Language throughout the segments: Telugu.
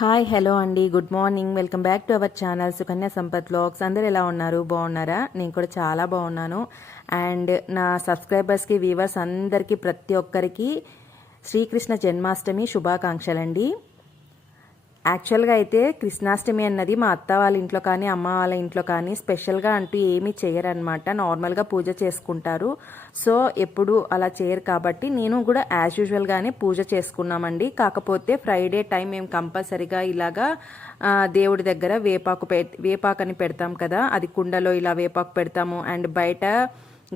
హాయ్ హలో అండి, good morning. Welcome back to our channel Sukanya Sampath vlogs. అందరు ఎలా ఉన్నారు? బాగున్నారా? నేను కూడా చాలా బాగున్నాను. అండ్ నా సబ్స్క్రైబర్స్కి, వ్యూవర్స్ అందరికీ, ప్రతి ఒక్కరికి శ్రీకృష్ణ జన్మాష్టమి శుభాకాంక్షలండి. యాక్చువల్గా అయితే కృష్ణాష్టమి అన్నది మా అత్త వాళ్ళ ఇంట్లో కానీ అమ్మ వాళ్ళ ఇంట్లో కానీ స్పెషల్గా అంటూ ఏమీ చేయరనమాట. నార్మల్గా పూజ చేసుకుంటారు. సో ఎప్పుడు అలా చేయరు కాబట్టి నేను కూడా యాజ్ యూజువల్గానే పూజ చేసుకున్నామండి. కాకపోతే ఫ్రైడే టైం మేము కంపల్సరీగా ఇలాగా దేవుడి దగ్గర వేపాకని పెడతాం కదా, అది కుండలో ఇలా వేపాకు పెడతాము. అండ్ బయట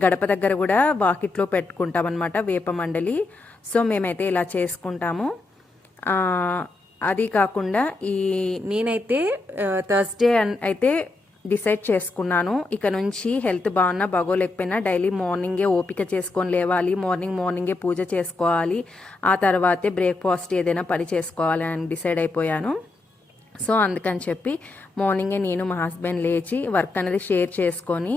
గడప దగ్గర కూడా వాకిట్లో పెట్టుకుంటాం అనమాట వేప మండలి. సో మేమైతే ఇలా చేసుకుంటాము. అది కాకుండా నేనైతే థర్స్డే అయితే డిసైడ్ చేసుకున్నాను, ఇక నుంచి హెల్త్ బాగున్నా బాగోలేకపోయినా డైలీ మార్నింగే ఓపిక చేసుకొని లేవాలి, మార్నింగే పూజ చేసుకోవాలి, ఆ తర్వాతే బ్రేక్ఫాస్ట్ ఏదైనా పని చేసుకోవాలి అని డిసైడ్ అయిపోయాను. సో అందుకని చెప్పి మార్నింగే నేను మా హస్బెండ్ లేచి వర్క్ అనేది షేర్ చేసుకొని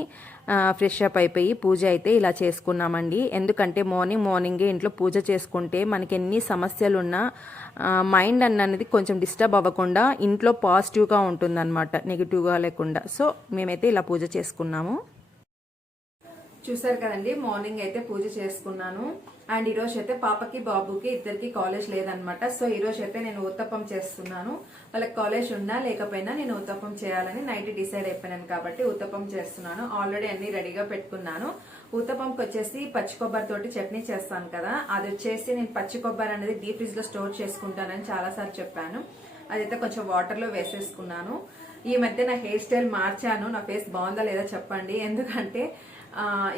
ఫ్రెష్ అప్ అయిపోయి పూజ అయితే ఇలా చేసుకున్నామండి. ఎందుకంటే మార్నింగే ఇంట్లో పూజ చేసుకుంటే మనకి ఎన్ని సమస్యలున్నా మైండ్ అనేది కొంచెం డిస్టర్బ్ అవ్వకుండా ఇంట్లో పాజిటివ్గా ఉంటుందన్నమాట, నెగిటివ్గా లేకుండా. సో మేమైతే ఇలా పూజ చేసుకున్నాము. చూసారు కదండి, మార్నింగ్ అయితే పూజ చేసుకున్నాను. అండ్ ఈరోజు అయితే పాపకి బాబుకి ఇద్దరికి కాలేజ్ లేదనమాట. సో ఈరోజు అయితే నేను ఉత్తప్పం చేస్తున్నాను. వాళ్ళకి కాలేజ్ ఉన్నా లేకపోయినా నేను ఉత్తప్పం చేయాలని నైట్ డిసైడ్ అయిపోయాను కాబట్టి ఉత్తప్పం చేస్తున్నాను. ఆల్రెడీ అన్ని రెడీగా పెట్టుకున్నాను. ఉత్తప్పంకి వచ్చేసి పచ్చి కొబ్బరి తోటి చట్నీ చేస్తాను కదా, అది వచ్చేసి నేను పచ్చి కొబ్బరి అనేది డీప్ ఫ్రిడ్జ్ లో స్టోర్ చేసుకుంటానని చాలాసార్లు చెప్పాను. అదైతే కొంచెం వాటర్ లో వేసేసుకున్నాను. ఈ మధ్య నా హెయిర్ స్టైల్ మార్చాను. నా ఫేస్ బాగుందా లేదా చెప్పండి. ఎందుకంటే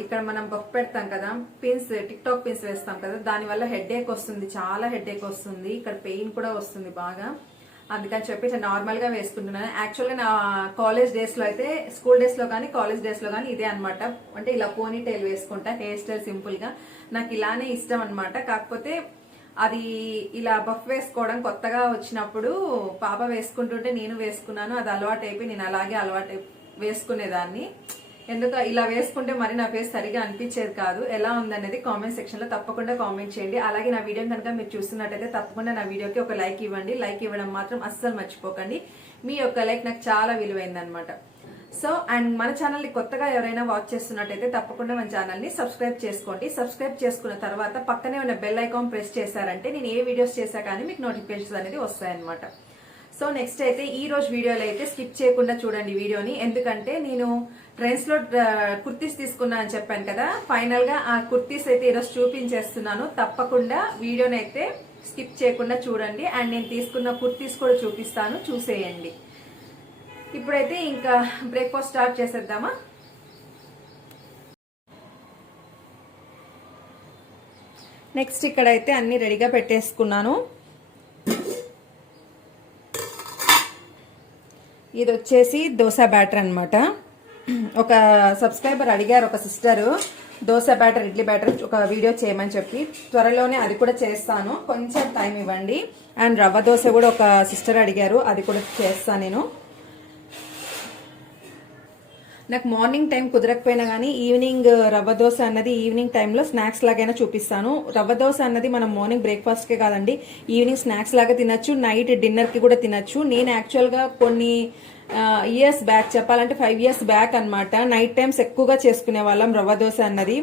ఇక్కడ మనం బొక్క పెడతాం కదా, పిన్స్, టిక్ టాక్ పిన్స్ వేస్తాం కదా, దానివల్ల హెడేక్ వస్తుంది, చాలా హెడేక్ వస్తుంది. ఇక్కడ పెయిన్ కూడా వస్తుంది బాగా. అందుకని చెప్పి ఇట్లా నార్మల్ గా వేసుకుంటున్నాను. యాక్చువల్గా నా కాలేజ్ డేస్ లో అయితే, స్కూల్ డేస్ లో కానీ కాలేజ్ డేస్ లో కానీ ఇదే అనమాట. అంటే ఇలా పోనీ టైల్ వేసుకుంటా, హెయిర్ స్టైల్ సింపుల్ గా నాకు ఇలానే ఇష్టం అనమాట. కాకపోతే అది ఇలా బఫ్ వేసుకోవడం కొత్తగా వచ్చినప్పుడు పాప వేసుకుంటుంటే నేను వేసుకున్నాను. అది అలవాటు అయిపోయి నేను అలాగే వేసుకునేదాన్ని. ఎందుకు ఇలా వేసుకుంటే మరి నా ఫేస్ సరిగా అనిపించేది కాదు. ఎలా ఉందనేది కామెంట్ సెక్షన్ లో తప్పకుండా కామెంట్ చేయండి. అలాగే నా వీడియో కనుక మీరు చూస్తున్నట్టయితే తప్పకుండా నా వీడియోకి ఒక లైక్ ఇవ్వండి. లైక్ ఇవ్వడం మాత్రం అస్సలు మర్చిపోకండి. మీ యొక్క లైక్ నాకు చాలా విలువైందనమాట. సో అండ్ మన ఛానల్ని కొత్తగా ఎవరైనా వాచ్ చేస్తున్నట్టయితే తప్పకుండా మన ఛానల్ని సబ్స్క్రైబ్ చేసుకోండి. సబ్స్క్రైబ్ చేసుకున్న తర్వాత పక్కనే ఉన్న బెల్ ఐకాన్ ప్రెస్ చేశారంటే నేను ఏ వీడియోస్ చేశా కానీ మీకు నోటిఫికేషన్స్ అనేది వస్తాయన్నమాట. సో నెక్స్ట్ అయితే ఈ రోజు వీడియోలో అయితే స్కిప్ చేయకుండా చూడండి వీడియోని. ఎందుకంటే నేను ట్రెండ్స్ లో కుర్తీస్ తీసుకున్నా అని చెప్పాను కదా, ఫైనల్ గా ఆ కుర్తీస్ అయితే ఈరోజు చూపించేస్తున్నాను. తప్పకుండా వీడియోని అయితే స్కిప్ చేయకుండా చూడండి. అండ్ నేను తీసుకున్న కుర్తీస్ కూడా చూపిస్తాను, చూసేయండి. ఇప్పుడైతే ఇంకా బ్రేక్ఫాస్ట్ స్టార్ట్ చేసేద్దామా. నెక్స్ట్ ఇక్కడైతే అన్ని రెడీగా పెట్టేసుకున్నాను. ఇది వచ్చేసి దోశ బ్యాటర్ అనమాట. ఒక సబ్స్క్రైబర్ అడిగారు, ఒక sister, dosa batter, idli batter ఒక వీడియో చేయమని చెప్పి. త్వరలోనే అది కూడా చేస్తాను, కొంచెం టైం ఇవ్వండి. అండ్ రవ్వ దోశ కూడా ఒక సిస్టర్ అడిగారు, అది కూడా చేస్తాను నేను. నాకు మార్నింగ్ టైం కుదరకపోయినా కానీ ఈవినింగ్ రవ్వ దోశ అన్నది ఈవినింగ్ టైంలో స్నాక్స్ లాగైనా చూపిస్తాను. రవ్వ దోశ అన్నది మనం మార్నింగ్ బ్రేక్ఫాస్ట్కే కాదండి, ఈవినింగ్ స్నాక్స్ లాగా తినచ్చు, నైట్ డిన్నర్కి కూడా తినచ్చు. నేను యాక్చువల్గా కొన్ని ఇయర్స్ బ్యాక్, చెప్పాలంటే 5 years బ్యాక్ అనమాట, నైట్ టైమ్స్ ఎక్కువగా చేసుకునే వాళ్ళం రవ్వ దోశ అన్నది.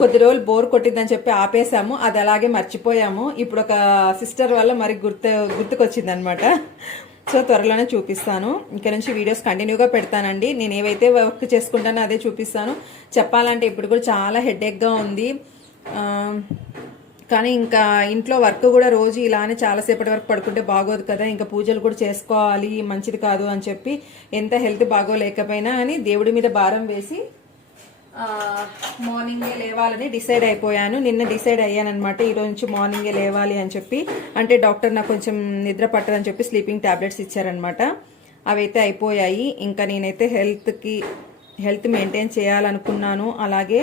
కొద్ది రోజులు బోర్ కొట్టిందని చెప్పి ఆపేసాము, అది అలాగే మర్చిపోయాము. ఇప్పుడు ఒక సిస్టర్ వల్ల మరి గుర్తుకొచ్చింది అనమాట. సో త్వరలోనే చూపిస్తాను. ఇక్కడ నుంచి వీడియోస్ కంటిన్యూగా పెడతానండి. నేను ఏవైతే వర్క్ చేసుకుంటానో అదే చూపిస్తాను. చెప్పాలంటే ఇప్పుడు కూడా చాలా హెడేక్గా ఉంది. కానీ ఇంకా ఇంట్లో వర్క్ కూడా రోజు ఇలానే చాలాసేపటి వరకు పడుకుంటే బాగోదు కదా, ఇంకా పూజలు కూడా చేసుకోవాలి, మంచిది కాదు అని చెప్పి ఎంత హెల్త్ బాగోలేకపోయినా అని దేవుడి మీద భారం వేసి మార్నింగే లేవాలని డిసైడ్ అయిపోయాను. నిన్న డిసైడ్ అయ్యానమాట, ఈరోజు నుంచి మార్నింగే లేవాలి అని చెప్పి. అంటే డాక్టర్ నాకు కొంచెం నిద్ర పట్టదని చెప్పి స్లీపింగ్ టాబ్లెట్స్ ఇచ్చారనమాట. అవైతే అయిపోయాయి. ఇంకా నేనైతే హెల్త్ మెయింటైన్ చేయాలనుకున్నాను. అలాగే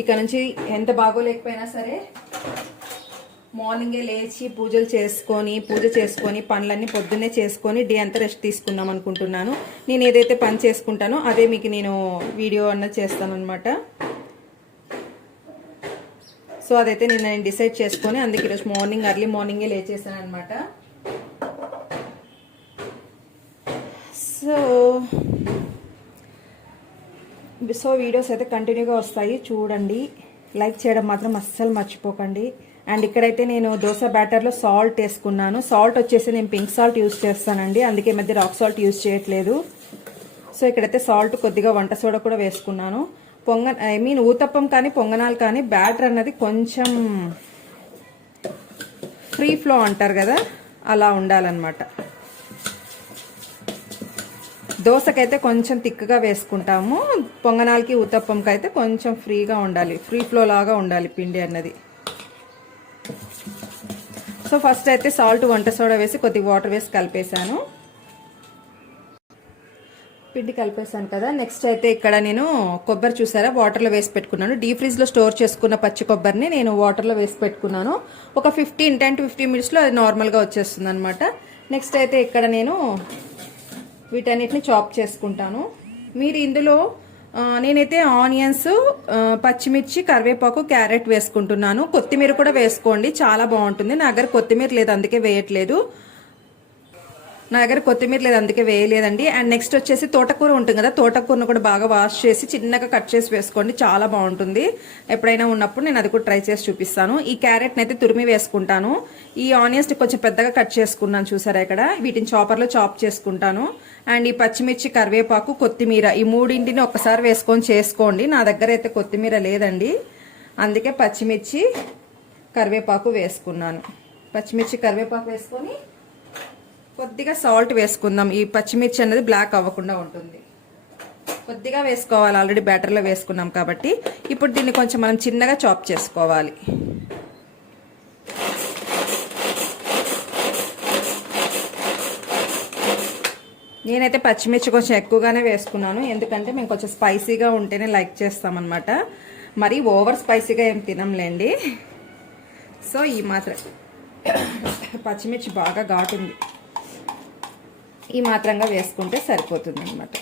ఇక నుంచి ఎంత బాగోలేకపోయినా సరే మార్నింగే లేచి పూజ చేసుకొని పనులన్నీ పొద్దున్నే చేసుకొని డే అంతా రెస్ట్ తీసుకుందాం అనుకుంటున్నాను. నేను ఏదైతే పని చేసుకుంటానో అదే మీకు నేను వీడియో అన్నది చేస్తాను అనమాట. సో అదైతే నేను డిసైడ్ చేసుకొని అందుకే ఈరోజు ఎర్లీ మార్నింగే లేచేసాను అనమాట. సో వీడియోస్ అయితే కంటిన్యూగా వస్తాయి, చూడండి. లైక్ చేయడం మాత్రం అస్సలు మర్చిపోకండి. అండ్ ఇక్కడైతే నేను దోశ బ్యాటర్లో సాల్ట్ వేసుకున్నాను. సాల్ట్ వచ్చేసి నేను పింక్ సాల్ట్ యూజ్ చేస్తానండి, అందుకే మధ్య రాక్ సాల్ట్ యూజ్ చేయట్లేదు. సో ఇక్కడైతే సాల్ట్, కొద్దిగా వంట సోడా కూడా వేసుకున్నాను. ఊతప్పం కానీ పొంగనాలు కానీ బ్యాటర్ అన్నది కొంచెం ఫ్రీ ఫ్లో అంటారు కదా, అలా ఉండాలన్నమాట. దోశకైతే కొంచెం థిక్గా వేసుకుంటాము, పొంగనాలకి ఊతప్పంకి అయితే కొంచెం ఫ్రీగా ఉండాలి, ఫ్రీ ఫ్లో లాగా ఉండాలి పిండి అన్నది. సో ఫస్ట్ అయితే సాల్ట్, వంట సోడా వేసి కొద్దిగా వాటర్ వేసి కలిపేశాను. పిండి కలిపేశాను కదా. నెక్స్ట్ అయితే ఇక్కడ నేను కొబ్బరి చూసారా వాటర్లో వేసి పెట్టుకున్నాను. డీప్ ఫ్రిడ్జ్లో స్టోర్ చేసుకున్న పచ్చి కొబ్బరిని నేను వాటర్లో వేసి పెట్టుకున్నాను. ఒక 10 to 15 మినిట్స్లో అది నార్మల్గా వచ్చేస్తుంది అనమాట. నెక్స్ట్ అయితే ఇక్కడ నేను వీటన్నిటిని చాప్ చేసుకుంటాను. మీరు ఇందులో నేనైతే ఆనియన్స్, పచ్చిమిర్చి, కరివేపాకు, క్యారెట్ వేసుకుంటున్నాను. కొత్తిమీర కూడా వేసుకోండి, చాలా బాగుంటుంది. నా దగ్గర కొత్తిమీర లేదు, అందుకే వేయట్లేదు. అందుకే వేయలేదండి. అండ్ నెక్స్ట్ వచ్చేసి తోటకూర ఉంటుంది కదా, తోటకూరను కూడా బాగా వాష్ చేసి చిన్నగా కట్ చేసి వేసుకోండి, చాలా బాగుంటుంది. ఎప్పుడైనా ఉన్నప్పుడు నేను అది కూడా ట్రై చేసి చూపిస్తాను. ఈ క్యారెట్ని అయితే తురిమి వేసుకుంటాను. ఈ ఆనియన్స్ కొంచెం పెద్దగా కట్ చేసుకున్నాను చూసారా ఇక్కడ, వీటిని చాపర్లో చాప్ చేసుకుంటాను. అండ్ ఈ పచ్చిమిర్చి, కరివేపాకు, కొత్తిమీర ఈ మూడింటిని ఒక్కసారి వేసుకొని చేసుకోండి. నా దగ్గర అయితే కొత్తిమీర లేదండి, అందుకే పచ్చిమిర్చి, కరివేపాకు వేసుకున్నాను. పచ్చిమిర్చి, కరివేపాకు వేసుకొని కొద్దిగా సాల్ట్ వేసుకుందాం. ఈ పచ్చిమిర్చి అనేది బ్లాక్ అవ్వకుండా ఉంటుంది. కొద్దిగా వేసుకోవాలి, ఆల్రెడీ బ్యాటర్లో వేసుకున్నాం కాబట్టి. ఇప్పుడు దీన్ని కొంచెం మనం చిన్నగా చాప్ చేసుకోవాలి. నేనైతే పచ్చిమిర్చి కొంచెం ఎక్కువగానే వేసుకున్నాను, ఎందుకంటే మేము కొంచెం స్పైసీగా ఉంటేనే లైక్ చేస్తామన్నమాట. మరి ఓవర్ స్పైసీగా ఏం తినంలేండి. సో ఈ మాత్రం పచ్చిమిర్చి బాగా ఘాటుంది, ఈ మాత్రంగా వేసుకుంటే సరిపోతుంది అన్నమాట.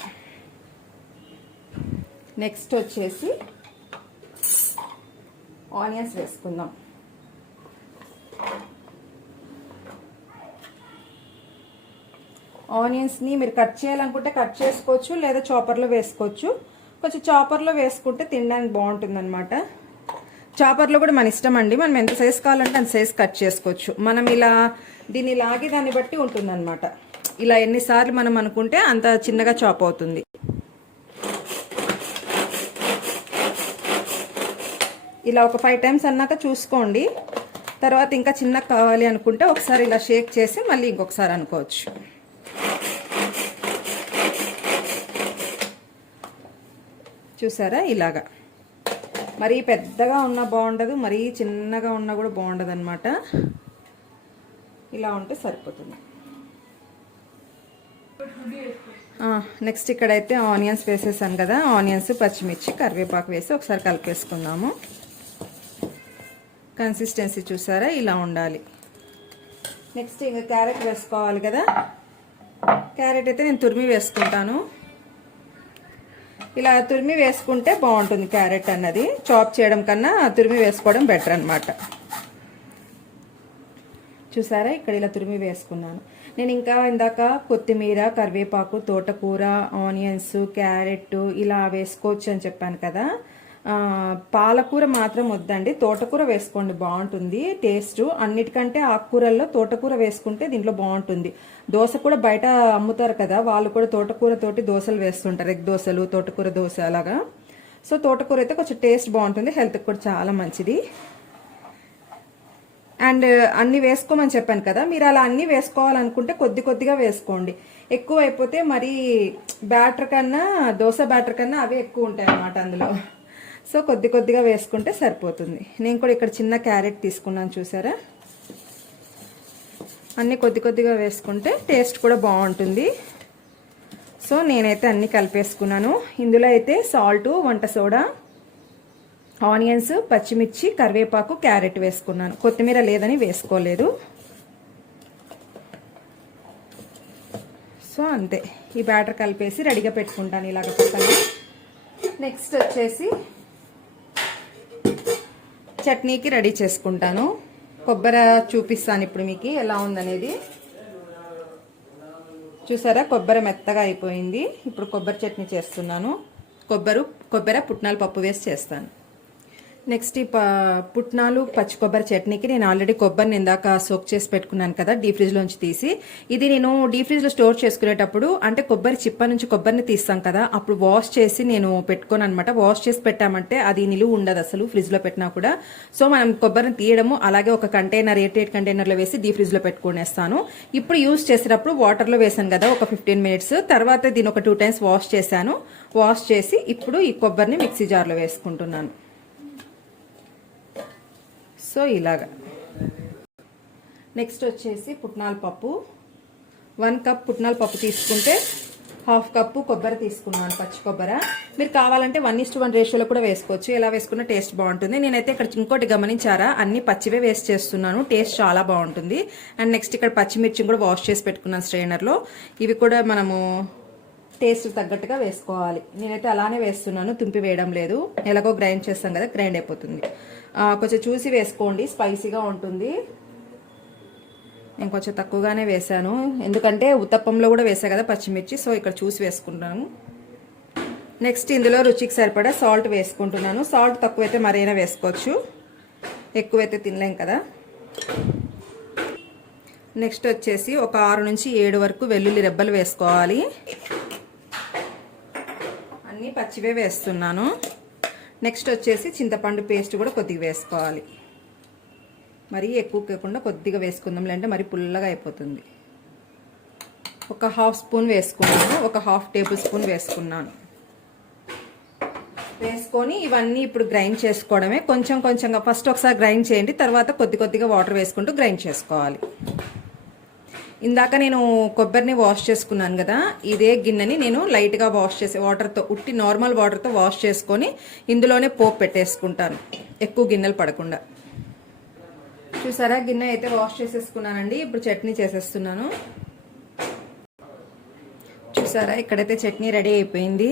నెక్స్ట్ వచ్చేసి ఆనియన్స్ వేసుకుందాం. ఆనియన్స్ని మీరు కట్ చేయాలనుకుంటే కట్ చేసుకోవచ్చు, లేదా చాపర్లో వేసుకోవచ్చు. కొంచెం చాపర్లో వేసుకుంటే తినడానికి బాగుంటుంది అనమాట. చాపర్లో కూడా మన ఇష్టం అండి, మనం ఎంత సైజ్ కావాలంటే అంత సైజ్ కట్ చేసుకోవచ్చు. మనం ఇలా దీన్ని లాగే దాన్ని బట్టి ఉంటుంది అనమాట. ఇలా ఎన్నిసార్లు మనం అనుకుంటే అంత చిన్నగా చాప్ అవుతుంది. ఇలా ఒక 5 times అన్నాక చూసుకోండి. తర్వాత ఇంకా చిన్నగా కావాలి అనుకుంటే ఒకసారి ఇలా షేక్ చేసి మళ్ళీ ఇంకొకసారి అనుకోవచ్చు. చూసారా, ఇలాగా మరీ పెద్దగా ఉన్నా బాగుండదు, మరీ చిన్నగా ఉన్నా కూడా బాగుండదు అనమాట. ఇలా ఉంటే సరిపోతుంది. నెక్స్ట్ ఇక్కడైతే ఆనియన్స్ వేసేసాను కదా, ఆనియన్స్, పచ్చిమిర్చి, కరివేపాకు వేసి ఒకసారి కలిపేసుకుందాము. కన్సిస్టెన్సీ చూసారా, ఇలా ఉండాలి. నెక్స్ట్ ఇంకా క్యారెట్ వేసుకోవాలి కదా. క్యారెట్ అయితే నేను తురిమి వేసుకుంటాను. ఇలా తురిమి వేసుకుంటే బాగుంటుంది క్యారెట్ అన్నది, చాప్ చేయడం కన్నా తురిమి వేసుకోవడం బెటర్ అనమాట. చూసారా, ఇక్కడ ఇలా తురిమి వేసుకున్నాను. నేను ఇంకా ఇందాక కొత్తిమీర, కరివేపాకు, తోటకూర, ఆనియన్స్, క్యారెట్ ఇలా వేసుకోవచ్చు అని చెప్పాను కదా. పాలకూర మాత్రం వద్దండి, తోటకూర వేసుకోండి, బాగుంటుంది టేస్ట్. అన్నిటికంటే ఆకుకూరల్లో తోటకూర వేసుకుంటే దీంట్లో బాగుంటుంది. దోశ కూడా బయట అమ్ముతారు కదా, వాళ్ళు కూడా తోటకూరతోటి దోశలు వేస్తుంటారు, ఎగ్ దోశలు, తోటకూర దోశ అలాగా. సో తోటకూర అయితే కొంచెం టేస్ట్ బాగుంటుంది, హెల్త్కి కూడా చాలా మంచిది. అండ్ అన్నీ వేసుకోమని చెప్పాను కదా, మీరు అలా అన్నీ వేసుకోవాలనుకుంటే కొద్ది కొద్దిగా వేసుకోండి. ఎక్కువ అయిపోతే మరి బ్యాటర్ కన్నా, దోశ బ్యాటర్ కన్నా అవి ఎక్కువ ఉంటాయి అన్నమాట అందులో. సో కొద్ది కొద్దిగా వేసుకుంటే సరిపోతుంది. నేను కూడా ఇక్కడ చిన్న క్యారెట్ తీసుకున్నాను చూసారా. అన్నీ కొద్ది కొద్దిగా వేసుకుంటే టేస్ట్ కూడా బాగుంటుంది. సో నేనైతే అన్నీ కలిపేసుకున్నాను. ఇందులో అయితే సాల్ట్, వంట సోడా, ఆనియన్స్, పచ్చిమిర్చి, కరివేపాకు, క్యారెట్ వేసుకున్నాను. కొత్తిమీర లేదని వేసుకోలేదు. సో అంతే, ఈ బ్యాటర్ కలిపేసి రెడీగా పెట్టుకుంటాను ఇలాగ పక్కన. నెక్స్ట్ వచ్చేసి చట్నీకి రెడీ చేసుకుంటాను. కొబ్బరి చూపిస్తాను ఇప్పుడు మీకు ఎలా ఉందనేది. చూసారా కొబ్బరి మెత్తగా అయిపోయింది. ఇప్పుడు కొబ్బరి చట్నీ చేస్తున్నాను. కొబ్బరి పుట్నాల పప్పు వేసి చేస్తాను. నెక్స్ట్ ఈ పుట్నాలు పచ్చి కొబ్బరి చట్నీకి నేను ఆల్రెడీ కొబ్బరిని ఇందాక సోక్ చేసి పెట్టుకున్నాను కదా డీప్ ఫ్రిడ్జ్లోంచి తీసి. ఇది నేను డీప్ ఫ్రిడ్జ్లో స్టోర్ చేసుకునేటప్పుడు అంటే కొబ్బరి చిప్ప నుంచి కొబ్బరిని తీస్తాం కదా, అప్పుడు వాష్ చేసి నేను పెట్టుకోను అనమాట. వాష్ చేసి పెట్టామంటే అది నిలువ ఉండదు అసలు ఫ్రిడ్జ్లో పెట్టినా కూడా. సో మనం కొబ్బరిని తీయడము అలాగే ఒక కంటైనర్ ఎయిర్ కంటైనర్లో వేసి డీప్ ఫ్రిడ్జ్లో పెట్టుకునేస్తాను. ఇప్పుడు యూజ్ చేసేటప్పుడు వాటర్లో వేసాను కదా ఒక 15 మినిట్స్ తర్వాత దీని ఒక 2 టైమ్స్ వాష్ చేశాను. వాష్ చేసి ఇప్పుడు ఈ కొబ్బరిని మిక్సీ జార్లో వేసుకుంటున్నాను. సో ఇలాగా. నెక్స్ట్ వచ్చేసి పుట్నాల పప్పు. 1 కప్ పుట్నాల పప్పు తీసుకుంటే 1/2 కప్పు కొబ్బరి తీసుకున్నాను, పచ్చి కొబ్బరి. మీరు కావాలంటే 1:1 రేషియోలో కూడా వేసుకోవచ్చు. ఎలా వేసుకున్నా టేస్ట్ బాగుంటుంది. నేనైతే ఇక్కడ ఇంకోటి గమనించారా, అన్ని పచ్చివే వేస్ట్ చేస్తున్నాను, టేస్ట్ చాలా బాగుంటుంది. అండ్ నెక్స్ట్ ఇక్కడ పచ్చిమిర్చి కూడా వాష్ చేసి పెట్టుకున్నాను స్ట్రైనర్లో. ఇవి కూడా మనము టేస్ట్ తగ్గట్టుగా వేసుకోవాలి. నేనైతే అలానే వేస్తున్నాను, తుంపి వేయడం లేదు. ఎలాగో గ్రైండ్ చేస్తాం కదా, గ్రైండ్ అయిపోతుంది. కొంచెం చూసి వేసుకోండి, స్పైసీగా ఉంటుంది. నేను కొంచెం తక్కువగానే వేసాను ఎందుకంటే ఉత్తప్పంలో కూడా వేసా కదా పచ్చిమిర్చి, సో ఇక్కడ చూసి వేసుకుంటాను. నెక్స్ట్ ఇందులో రుచికి సరిపడా సాల్ట్ వేసుకుంటున్నాను. సాల్ట్ తక్కువైతే మరైనా వేసుకోవచ్చు, ఎక్కువైతే తినలేం కదా. నెక్స్ట్ వచ్చేసి ఒక 6 నుంచి 7 వరకు వెల్లుల్లి రెబ్బలు వేసుకోవాలి. అన్నీ పచ్చివే వేస్తున్నాను. నెక్స్ట్ వచ్చేసి చింతపండు పేస్ట్ కూడా కొద్దిగా వేసుకోవాలి. మరీ ఎక్కువ కాకుండా కొద్దిగా వేసుకుందాం, లేదంటే మరి పుల్లగా అయిపోతుంది. ఒక 1/2 స్పూన్ వేసుకున్నాను, ఒక 1/2 టేబుల్ స్పూన్ వేసుకున్నాను. వేసుకొని ఇవన్నీ ఇప్పుడు గ్రైండ్ చేసుకోవడమే. కొంచెం కొంచెంగా ఫస్ట్ ఒకసారి గ్రైండ్ చేయండి, తర్వాత కొద్దిగా వాటర్ వేసుకుంటూ గ్రైండ్ చేసుకోవాలి. ఇందాక నేను కొబ్బరిని వాష్ చేసుకున్నాను కదా, ఇదే గిన్నెని నేను లైట్గా వాష్ చేసి వాటర్తో ఉట్టి నార్మల్ వాటర్తో వాష్ చేసుకొని ఇందులోనే పోపు పెట్టేసుకుంటాను, ఎక్కువ గిన్నెలు పడకుండా. చూసారా గిన్నె అయితే వాష్ చేసేసుకున్నానండి. ఇప్పుడు చట్నీ చేసేస్తున్నాను. చూసారా ఇక్కడైతే చట్నీ రెడీ అయిపోయింది.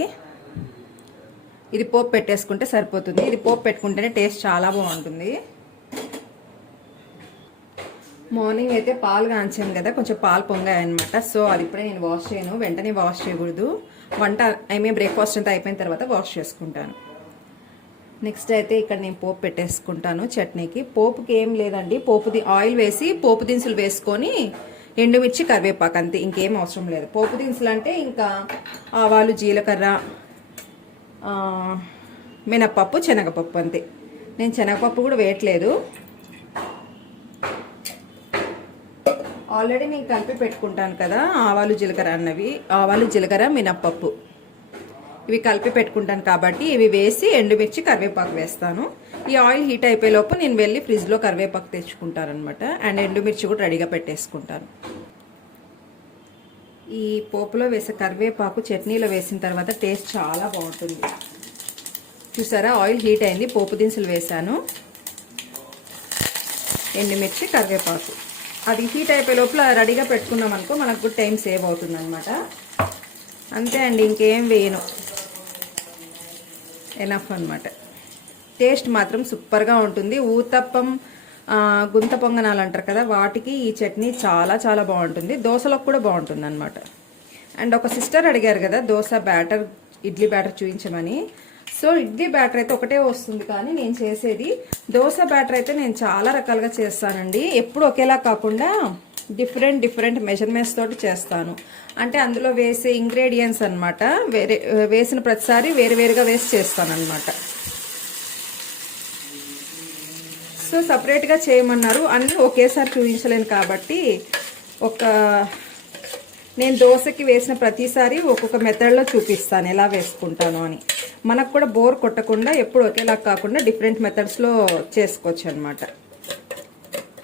ఇది పోపు పెట్టేసుకుంటే సరిపోతుంది. ఇది పోపు పెట్టుకుంటేనే టేస్ట్ చాలా బాగుంటుంది. మార్నింగ్ అయితే పాలు కాంచాను కదా, కొంచెం పాలు పొంగాయన్నమాట. సో అది ఇప్పుడే నేను వాష్ చేయను, వెంటనే వాష్ చేయకూడదు. బ్రేక్ఫాస్ట్ అంతా అయిపోయిన తర్వాత వాష్ చేసుకుంటాను. నెక్స్ట్ అయితే ఇక్కడ నేను పోపు పెట్టేసుకుంటాను చట్నీకి. పోపుకి ఏం లేదండి, ఆయిల్ వేసి పోపు దినుసులు వేసుకొని ఎండుమిర్చి కరివేపాకు అంతే, ఇంకేం అవసరం లేదు. పోపు దినుసులు అంటే ఇంకా ఆవాలు, జీలకర్ర, మినప్పప్పు, శనగపప్పు అంతే. నేను శనగపప్పు కూడా వేయట్లేదు, ఆల్రెడీ నేను కలిపి పెట్టుకుంటాను కదా ఆవాలు జీలకర్ర మినప్పప్పు ఇవి కలిపి పెట్టుకుంటాను కాబట్టి ఇవి వేసి ఎండుమిర్చి కరివేపాకు వేస్తాను. ఈ ఆయిల్ హీట్ అయిపోయేలోపు నేను వెళ్ళి ఫ్రిడ్జ్లో కరివేపాకు తెచ్చుకుంటాను అనమాట. అండ్ ఎండుమిర్చి కూడా రెడీగా పెట్టేసుకుంటాను. ఈ పోపులో వేసే కరివేపాకు చట్నీలో వేసిన తర్వాత టేస్ట్ చాలా బాగుంటుంది. చూసారా ఆయిల్ హీట్ అయింది, పోపు దినుసులు వేసాను, ఎండుమిర్చి కరివేపాకు. అది హీట్ అయిపోయే లోపల రెడీగా పెట్టుకున్నాం అనుకో మనకు కూడా టైం సేవ్ అవుతుంది అనమాట. అంతే అండి, ఇంకేం వేయను, ఎనఫ్ అనమాట. టేస్ట్ మాత్రం సూపర్గా ఉంటుంది. ఊతప్పం, గుంత పొంగనాలు అంటారు కదా, వాటికి ఈ చట్నీ చాలా చాలా బాగుంటుంది. దోశలకు కూడా బాగుంటుంది అనమాట. అండ్ ఒక సిస్టర్ అడిగారు కదా దోశ బ్యాటర్, ఇడ్లీ బ్యాటర్ చూపించమని. సో ఇడ్లీ బ్యాటర్ అయితే ఒకటే వస్తుంది, కానీ నేను చేసేది దోశ బ్యాటర్ అయితే నేను చాలా రకాలుగా చేస్తానండి. ఎప్పుడు ఒకేలా కాకుండా డిఫరెంట్ మెజర్మెంట్స్ తోటి చేస్తాను. అంటే అందులో వేసే ఇంగ్రీడియంట్స్ అనమాట, వేసిన ప్రతిసారి వేరుగా వేసి చేస్తాను అనమాట. సో సపరేట్గా చేయమన్నారు, అన్నీ ఒకేసారి చూపించలేను కాబట్టి నేను దోశకి వేసిన ప్రతిసారి ఒక్కొక్క మెథడ్లో చూపిస్తాను ఎలా వేసుకుంటాను అని. మనకు కూడా బోర్ కొట్టకుండా ఎప్పుడు ఒకేలా కాకుండా డిఫరెంట్ మెథడ్స్లో చేసుకోవచ్చు అనమాట.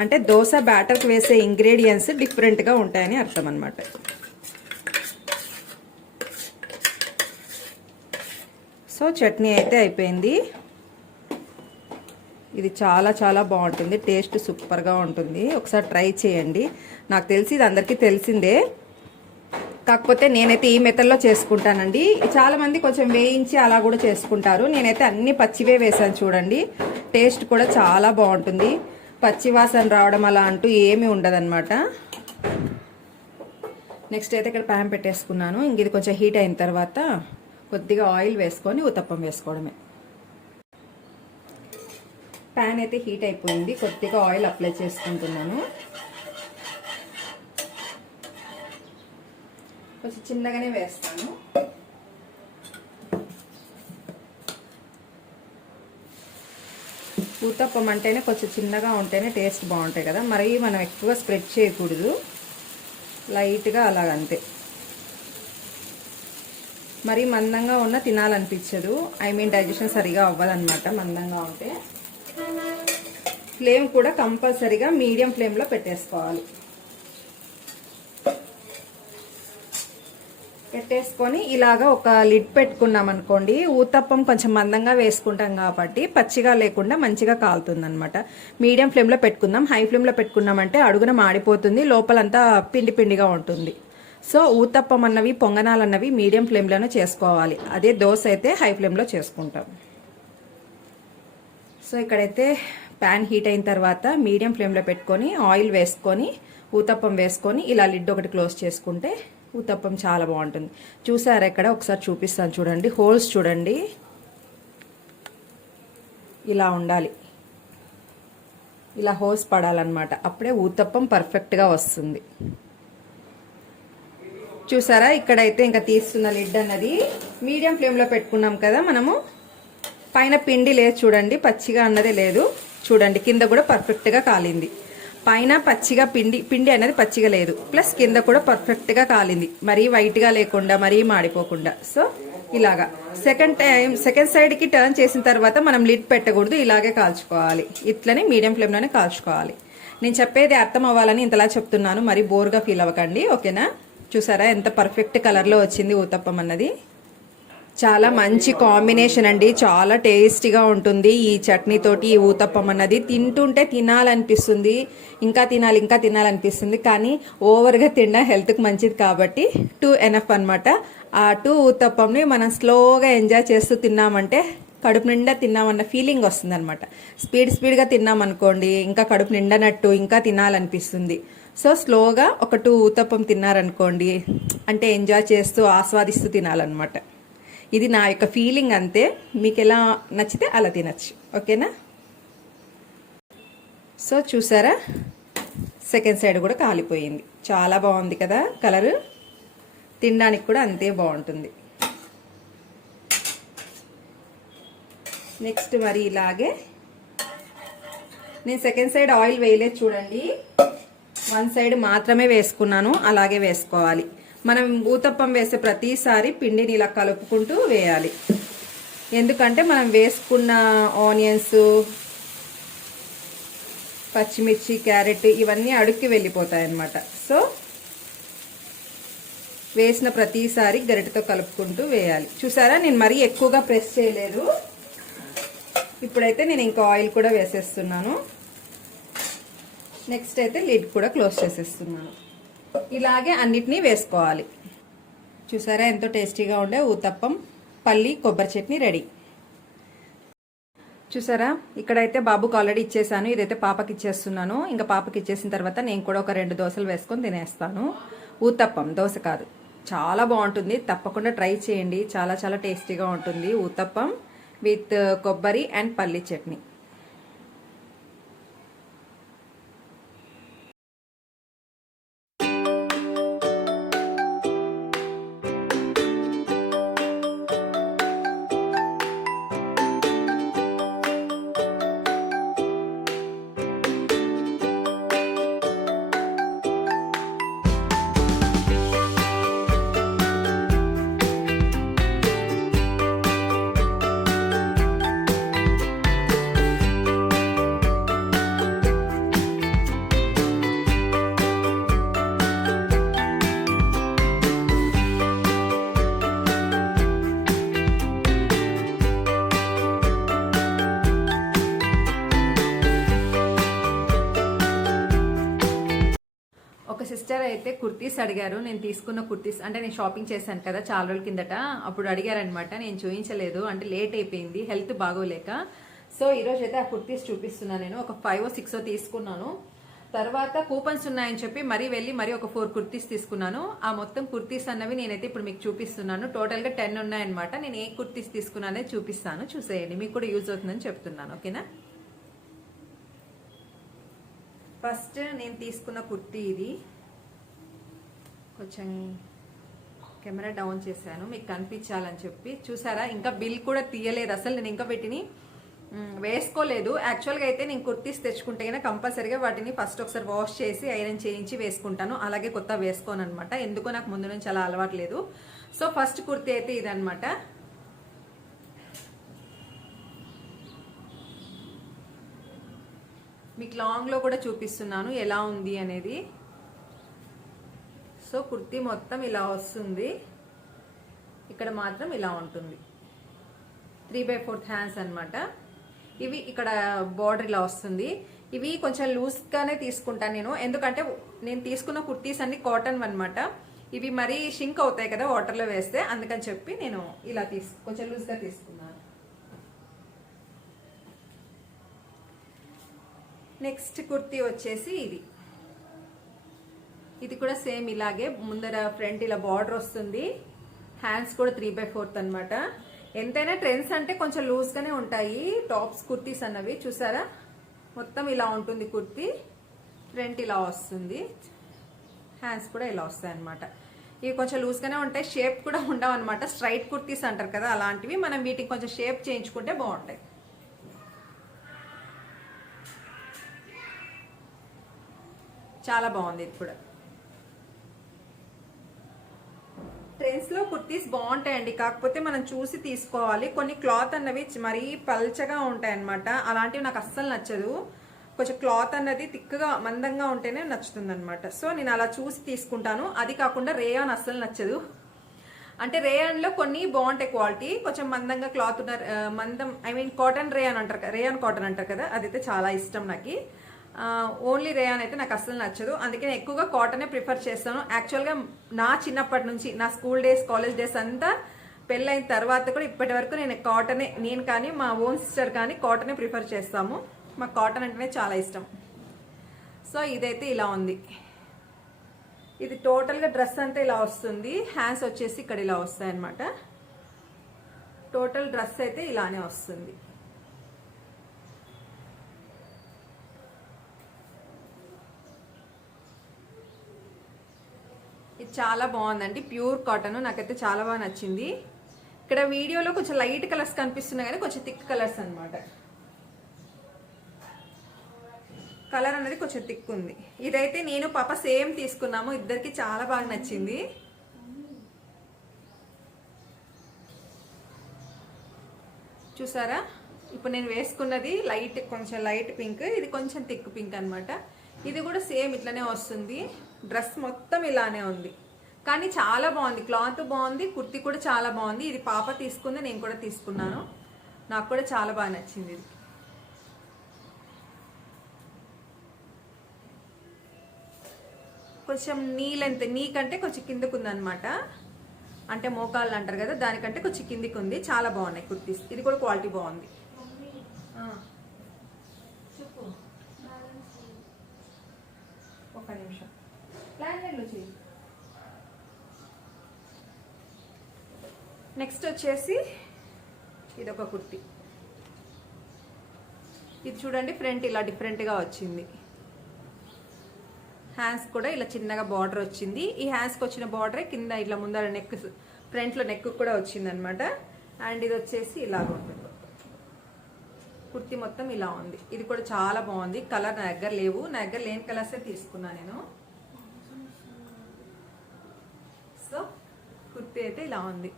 అంటే దోశ బ్యాటర్కి వేసే ఇంగ్రీడియంట్స్ డిఫరెంట్గా ఉంటాయని అర్థం అనమాట. సో చట్నీ అయితే అయిపోయింది. ఇది చాలా చాలా బాగుంటుంది, టేస్ట్ సూపర్గా ఉంటుంది. ఒకసారి ట్రై చేయండి. నాకు తెలిసి ఇది అందరికీ తెలిసిందే, కాకపోతే నేనైతే ఈ మెథడ్లో చేసుకుంటానండి. చాలామంది కొంచెం వేయించి అలా కూడా చేసుకుంటారు. నేనైతే అన్ని పచ్చివే వేసాను చూడండి. టేస్ట్ కూడా చాలా బాగుంటుంది, పచ్చి వాసన రావడం అలా అంటూ ఏమీ ఉండదన్నమాట. నెక్స్ట్ అయితే ఇక్కడ ప్యాన్ పెట్టేసుకున్నాను. ఇంక ఇది కొంచెం హీట్ అయిన తర్వాత కొద్దిగా ఆయిల్ వేసుకొని ఉత్తప్పం వేసుకోవడమే. ప్యాన్ అయితే హీట్ అయిపోయింది. కొద్దిగా ఆయిల్ అప్లై చేసుకుంటున్నాను. కొంచెం చిన్నగానే వేస్తాను. ఊతప్పం అంటేనే కొంచెం చిన్నగా ఉంటేనే టేస్ట్ బాగుంటాయి కదా. మరి మనం ఎక్కువ స్ప్రెడ్ చేయకూడదు, లైట్గా అలాగంతే. మరి మందంగా ఉన్న తినాలనిపించదు, డైజెషన్ సరిగా అవ్వదన్నమాట మందంగా ఉంటే. ఫ్లేమ్ కూడా కంపల్సరీగా మీడియం ఫ్లేమ్లో పెట్టేసుకోవాలి. పెట్టేసుకొని ఇలాగా ఒక లిడ్ పెట్టుకున్నాం అనుకోండి, ఊతప్పం కొంచెం మందంగా వేసుకుంటాం కాబట్టి పచ్చిగా లేకుండా మంచిగా కాలుతుంది అనమాట. మీడియం ఫ్లేమ్లో పెట్టుకుందాం. హై ఫ్లేమ్లో పెట్టుకున్నామంటే అడుగున మాడిపోతుంది, లోపలంతా పిండి పిండిగా ఉంటుంది. సో ఊతప్పం అన్నవి పొంగనాలు అన్నవి మీడియం ఫ్లేమ్లోనే చేసుకోవాలి. అదే దోశ అయితే హై ఫ్లేమ్లో చేసుకుంటాం. సో ఇక్కడైతే ప్యాన్ హీట్ అయిన తర్వాత మీడియం ఫ్లేమ్లో పెట్టుకొని ఆయిల్ వేసుకొని ఊతప్పం వేసుకొని ఇలా లిడ్ ఒకటి క్లోజ్ చేసుకుంటే ఊతప్పం చాలా బాగుంటుంది. చూసారా, ఇక్కడ ఒకసారి చూపిస్తాను చూడండి. హోల్స్ చూడండి, ఇలా ఉండాలి. ఇలా హోల్స్ పడాలన్నమాట. అప్పుడే ఊతప్పం పర్ఫెక్ట్గా వస్తుంది. చూసారా, ఇక్కడైతే ఇంకా తీస్తున్న లిడ్ అన్నది మీడియం ఫ్లేమ్లో పెట్టుకున్నాం కదా మనము. పైన పిండి లేదు చూడండి, పచ్చిగా అన్నదే లేదు చూడండి. కింద కూడా పర్ఫెక్ట్గా కాలింది. పైన పచ్చిగా పిండి అనేది పచ్చిగా లేదు, ప్లస్ కింద కూడా పర్ఫెక్ట్గా కాలింది. మరీ వైట్గా లేకుండా మరీ మాడిపోకుండా. సో ఇలాగా సెకండ్ సైడ్కి టర్న్ చేసిన తర్వాత మనం లిడ్ పెట్టకూడదు, ఇలాగే కాల్చుకోవాలి. ఇట్లనే మీడియం ఫ్లేమ్లోనే కాల్చుకోవాలి. నేను చెప్పేది అర్థం అవ్వాలని ఇంతలా చెప్తున్నాను, మరి బోర్గా ఫీల్ అవ్వకండి, ఓకేనా. చూసారా ఎంత పర్ఫెక్ట్ కలర్లో వచ్చింది ఊతప్పం అన్నది. చాలా మంచి కాంబినేషన్ అండి, చాలా టేస్టీగా ఉంటుంది ఈ చట్నీతోటి. ఈ ఊతప్పం అన్నది తింటుంటే తినాలనిపిస్తుంది, ఇంకా తినాలనిపిస్తుంది. కానీ ఓవర్గా తినడం హెల్త్కి మంచిది కాబట్టి 2 ఎనఫ్ అనమాట. ఆ 2 ఊతప్పంని మనం స్లోగా ఎంజాయ్ చేస్తూ తిన్నామంటే కడుపు నిండా తిన్నామన్న ఫీలింగ్ వస్తుంది అనమాట. స్పీడ్గా తిన్నామనుకోండి ఇంకా కడుపు నిండనట్టు ఇంకా తినాలనిపిస్తుంది. సో స్లోగా ఒక 2 ఊతప్పం తిన్నారనుకోండి అంటే ఎంజాయ్ చేస్తూ ఆస్వాదిస్తూ తినాలన్నమాట. ఇది నా యొక్క ఫీలింగ్ అంతే. మీకు ఎలా నచ్చితే అలా తినచ్చు, ఓకేనా. సో చూసారా, సెకండ్ సైడ్ కూడా కాలిపోయింది. చాలా బాగుంది కదా కలరు. తినడానికి కూడా అంతే బాగుంటుంది. నెక్స్ట్ మరి ఇలాగే నేను సెకండ్ సైడ్ ఆయిల్ వేయలేదు చూడండి, 1 సైడ్ మాత్రమే వేసుకున్నాను. అలాగే వేసుకోవాలి. మనం ఊతప్పం వేసే ప్రతిసారి పిండిని ఇలా కలుపుకుంటూ వేయాలి. ఎందుకంటే మనం వేసుకున్న ఆనియన్స్, పచ్చిమిర్చి, క్యారెట్ ఇవన్నీ అడుక్కి వెళ్ళిపోతాయి అన్నమాట. సో వేసిన ప్రతిసారి గరిటెతో కలుపుకుంటూ వేయాలి. చూసారా, నేను మరీ ఎక్కువగా ప్రెస్ చేయలేదు. ఇప్పుడైతే నేను ఇంకా ఆయిల్ కూడా వేసేస్తున్నాను. నెక్స్ట్ అయితే లిడ్ కూడా క్లోజ్ చేసేస్తున్నాను. ఇలాగే అన్నిటినీ వేసుకోవాలి. చూసారా ఎంతో టేస్టీగా ఉండే ఊతప్పం పల్లి కొబ్బరి చట్నీ రెడీ. చూసారా, ఇక్కడైతే బాబుకి ఆల్రెడీ ఇచ్చేసాను. ఇదైతే పాపకి ఇచ్చేస్తున్నాను. ఇంకా పాపకి ఇచ్చేసిన తర్వాత నేను కూడా ఒక 2 దోశలు వేసుకొని తినేస్తాను. ఊతప్పం దోశ కాదు, చాలా బాగుంటుంది. తప్పకుండా ట్రై చేయండి, చాలా చాలా టేస్టీగా ఉంటుంది ఊతప్పం విత్ కొబ్బరి అండ్ పల్లి చట్నీ. సిస్టర్ అయితే కుర్తీస్ అడిగారు. నేను తీసుకున్న కుర్తీస్ అంటే నేను షాపింగ్ చేశాను కదా చాలా రోజుల కిందట, అప్పుడు అడిగారనమాట. నేను చూపించలేదు, అంటే లేట్ అయిపోయింది హెల్త్ బాగోలేక. సో ఈరోజు అయితే ఆ కుర్తీస్ చూపిస్తున్నాను. నేను ఒక 5 or 6 తీసుకున్నాను. తర్వాత కూపన్స్ ఉన్నాయని చెప్పి మరీ ఒక 4 కుర్తీస్ తీసుకున్నాను. ఆ మొత్తం కుర్తీస్ అన్నవి నేనైతే ఇప్పుడు మీకు చూపిస్తున్నాను. టోటల్ గా 10 ఉన్నాయన్నమాట. నేను ఏ కుర్తీస్ తీసుకున్నానే చూపిస్తాను, చూసేయండి, మీకు కూడా యూజ్ అవుతుందని చెప్తున్నాను. ఓకేనా? ఫస్ట్ నేను తీసుకున్న కుర్తీ ఇది. కొంచెం కెమెరా డౌన్ చేశాను మీకు కనిపించాలని చెప్పి. చూసారా, ఇంకా బిల్ కూడా తీయలేదు అసలు. నేను ఇంకా వీటిని వేసుకోలేదు. యాక్చువల్గా అయితే నేను కుర్తీస్ తెచ్చుకుంటే కనుక కంపల్సరీగా వాటిని ఫస్ట్ ఒకసారి వాష్ చేసి ఐరన్ చేయించి వేసుకుంటాను. అలాగే కొత్త వేసుకోను అనమాట. ఎందుకో నాకు ముందు నుంచి అలా అలవాటు లేదు. సో ఫస్ట్ కుర్తీ అయితే ఇదనమాట. మీకు లాంగ్ లో కూడా చూపిస్తున్నాను ఎలా ఉంది అనేది. సో కుర్తీ మొత్తం ఇలా వస్తుంది, ఇక్కడ మాత్రం ఇలా ఉంటుంది. 3/4 హ్యాండ్స్ అన్నమాట. ఇవి ఇక్కడ బార్డర్ ఇలా వస్తుంది. ఇవి కొంచెం లూజ్ గానే తీసుకుంటాను నేను, ఎందుకంటే నేను తీసుకున్న కుర్తీస్ అన్ని కాటన్ అన్నమాట. ఇవి మరీ షింక్ అవుతాయి కదా వాటర్ లో వేస్తే, అందుకని చెప్పి నేను ఇలా కొంచెం లూజ్ గా తీసుకున్నాను. నెక్స్ట్ కుర్తీ వచ్చేసి ఇది కూడా సేమ్ ఇలాగే ముందర ఫ్రంట్ ఇలా బార్డర్ వస్తుంది. హ్యాండ్స్ కూడా 3/4 అన్నమాట. ఎంతైనా ట్రెండ్స్ అంటే కొంచెం లూజ్ గానే ఉంటాయి టాప్స్ కుర్తీస్ అన్నవి. చూసారా, మొత్తం ఇలా ఉంటుంది కుర్తీ. ఫ్రంట్ ఇలా వస్తుంది, హ్యాండ్స్ కూడా ఇలా వస్తాయి అన్నమాట. ఇవి కొంచెం లూజ్ గానే ఉంటాయి, షేప్ కూడా ఉండవు అనమాట. స్ట్రైట్ కుర్తీస్ అంటారు కదా, అలాంటివి. మనం వీటికి కొంచెం షేప్ చేయించుకుంటే బాగుంటాయి. చాలా బాగుంది ఇది కూడా. ట్రెండ్స్ లో కుర్తీస్ బాగుంటాయండి, కాకపోతే మనం చూసి తీసుకోవాలి. కొన్ని క్లాత్ అన్నవి మరీ పల్చగా ఉంటాయి అనమాట. అలాంటివి నాకు అస్సలు నచ్చదు. కొంచెం క్లాత్ అన్నది తిక్కుగా మందంగా ఉంటేనే నచ్చుతుంది అనమాట. సో నేను అలా చూసి తీసుకుంటాను. అది కాకుండా రేయాన్ అస్సలు నచ్చదు. అంటే రేయాన్ లో కొన్ని బాగుంటాయి క్వాలిటీ, కొంచెం మందంగా క్లాత్ ఉన్న మందం, ఐ మీన్ కాటన్ రేయాన్ అంటారు, రేయాన్ కాటన్ అంటారు కదా, అదైతే చాలా ఇష్టం నాకు. ఓన్లీ రేయాన్ అయితే నాకు అస్సలు నచ్చదు. అందుకే నేను ఎక్కువగా కాటనే ప్రిఫర్ చేస్తాను. యాక్చువల్గా నా చిన్నప్పటి నుంచి, నా స్కూల్ డేస్, కాలేజ్ డేస్ అంతా, పెళ్ళైన తర్వాత కూడా ఇప్పటి వరకు నేను కానీ మా ఓన్ సిస్టర్ కానీ కాటనే ప్రిఫర్ చేస్తాము. మాకు కాటన్ అంటేనే చాలా ఇష్టం. సో ఇదైతే ఇలా ఉంది. ఇది టోటల్గా డ్రెస్ అంతా ఇలా వస్తుంది. హ్యాండ్స్ వచ్చేసి ఇక్కడ ఇలా వస్తాయి అన్నమాట. టోటల్ డ్రెస్ అయితే ఇలానే వస్తుంది. ఇది చాలా బాగుందండి, ప్యూర్ కాటన్. నాకైతే చాలా బాగా నచ్చింది. ఇక్కడ వీడియోలో కొంచెం లైట్ కలర్స్ కనిపిస్తున్నాయి కానీ కొంచెం థిక్ కలర్స్ అన్నమాట. కలర్ అనేది కొంచెం థిక్ ఉంది. ఇదైతే నేను పాప సేమ్ తీసుకున్నాము, ఇద్దరికి చాలా బాగా నచ్చింది. చూసారా, ఇప్పుడు నేను వేసుకున్నది కొంచెం లైట్ పింక్, ఇది కొంచెం థిక్ పింక్ అన్నమాట. ఇది కూడా సేమ్ ఇట్లానే వస్తుంది. డ్రెస్ మొత్తం ఇలానే ఉంది, కానీ చాలా బాగుంది. క్లాత్ బాగుంది, కుర్తీ కూడా చాలా బాగుంది. ఇది పాప తీసుకుంది, నేను కూడా తీసుకున్నాను. నాకు కూడా చాలా బాగా నచ్చింది. ఇది కొంచెం నీ కంటే కొంచెం కిందకు ఉంది అనమాట. అంటే మోకాళ్ళు అంటారు కదా, దానికంటే కొంచెం కిందికి ఉంది. చాలా బాగున్నాయి కుర్తీస్. ఇది కూడా క్వాలిటీ బాగుంది. చెప్పు, ఒక నిమిషం నెక్స్ట్ వచ్చేసి ఇదొక కుర్తీ. ఇది చూడండి, ఫ్రంట్ ఇలా డిఫరెంట్గా వచ్చింది. హ్యాండ్స్ కూడా ఇలా చిన్నగా బార్డర్ వచ్చింది. ఈ హ్యాండ్స్కి వచ్చిన బార్డరే కింద ఇట్లా ముందర నెక్, ఫ్రంట్లో నెక్ కూడా వచ్చింది అనమాట. అండ్ ఇది వచ్చేసి ఇలాగ ఉంటుంది. కుర్తీ మొత్తం ఇలా ఉంది. ఇది కూడా చాలా బాగుంది. కలర్ నా దగ్గర లేవు, నా దగ్గర లేని కలర్సే తీసుకున్నా నేను. సో కుర్తీ అయితే ఇలా ఉంది.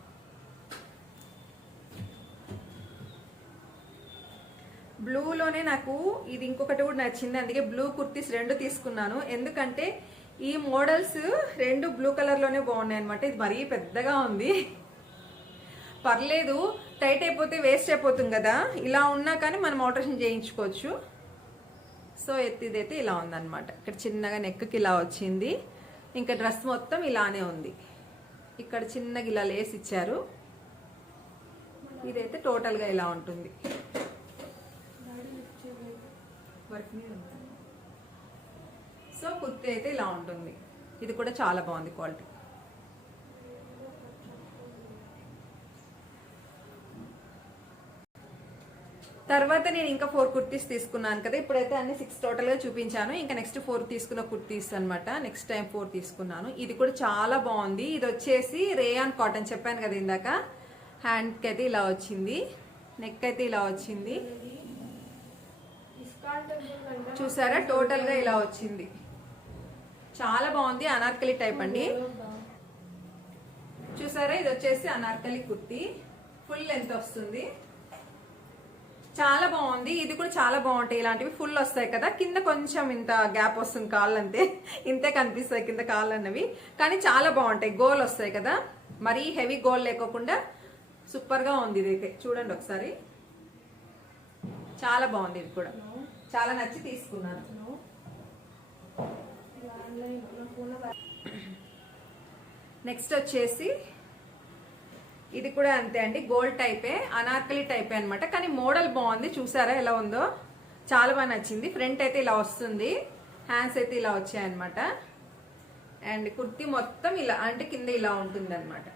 బ్లూలోనే నాకు ఇది ఇంకొకటి కూడా నచ్చింది, అందుకే బ్లూ కుర్తీస్ 2 తీసుకున్నాను. ఎందుకంటే ఈ మోడల్స్ 2 బ్లూ కలర్లోనే బాగున్నాయి అనమాట. ఇది మరీ పెద్దగా ఉంది, పర్లేదు, టైట్ అయిపోతే వేస్ట్ అయిపోతుంది కదా. ఇలా ఉన్నా కానీ మనం ఆల్టరేషన్ చేయించుకోవచ్చు. సో ఇదైతే ఇలా ఉందన్నమాట. ఇక్కడ చిన్నగా నెక్కి ఇలా వచ్చింది. ఇంకా డ్రెస్ మొత్తం ఇలానే ఉంది. ఇక్కడ చిన్నగా ఇలా లేస్ ఇచ్చారు. ఇదైతే టోటల్గా ఇలా ఉంటుంది. సో కుర్తీ అయితే ఇలా ఉంటుంది. ఇది కూడా చాలా బాగుంది క్వాలిటీ. తర్వాత నేను ఇంకా 4 కుర్తీస్ తీసుకున్నాను కదా, ఇప్పుడైతే అన్ని 6 టోటల్ గా చూపించాను. ఇంకా నెక్స్ట్ 4 తీసుకున్న కుర్తీస్ అన్నమాట. నెక్స్ట్ టైం 4 తీసుకున్నాను. ఇది కూడా చాలా బాగుంది. ఇది వచ్చేసి రేయాన్ కాటన్ చెప్పాను కదా ఇందాక. హ్యాండ్ కి అయితే ఇలా వచ్చింది, నెక్ అయితే ఇలా వచ్చింది, చూసారా టోటల్ గా ఇలా వచ్చింది. చాలా బాగుంది. అనార్కలి టైప్ అండి. చూసారా ఇది వచ్చేసి అనార్కలి కుర్తీ, ఫుల్ లెంత్ వస్తుంది. చాలా బాగుంది. ఇది కూడా చాలా బాగుంటాయి. ఇలాంటివి ఫుల్ వస్తాయి కదా, కింద కొంచెం ఇంత గ్యాప్ వస్తుంది, కాళ్ళు అంతే ఇంతే కనిపిస్తాయి కింద కాళ్ళు అన్నవి, కానీ చాలా బాగుంటాయి. గోల్ వస్తాయి కదా, మరీ హెవీ గోల్ లేకోకుండా సూపర్ గా ఉంది. ఇది చూడండి ఒకసారి, చాలా బాగుంది. ఇది కూడా చాలా నచ్చి తీసుకున్నాను. నెక్స్ట్ వచ్చేసి ఇది కూడా అంతే అండి, గోల్డ్ టైపే, అనార్కలి టైపే అనమాట. కానీ మోడల్ బాగుంది. చూసారా ఎలా ఉందో, చాలా బాగా నచ్చింది. ఫ్రంట్ అయితే ఇలా వస్తుంది, హ్యాండ్స్ అయితే ఇలా వచ్చాయి అనమాట. అండ్ కుర్తీ మొత్తం ఇలా అంటే కింద ఇలా ఉంటుంది అనమాట.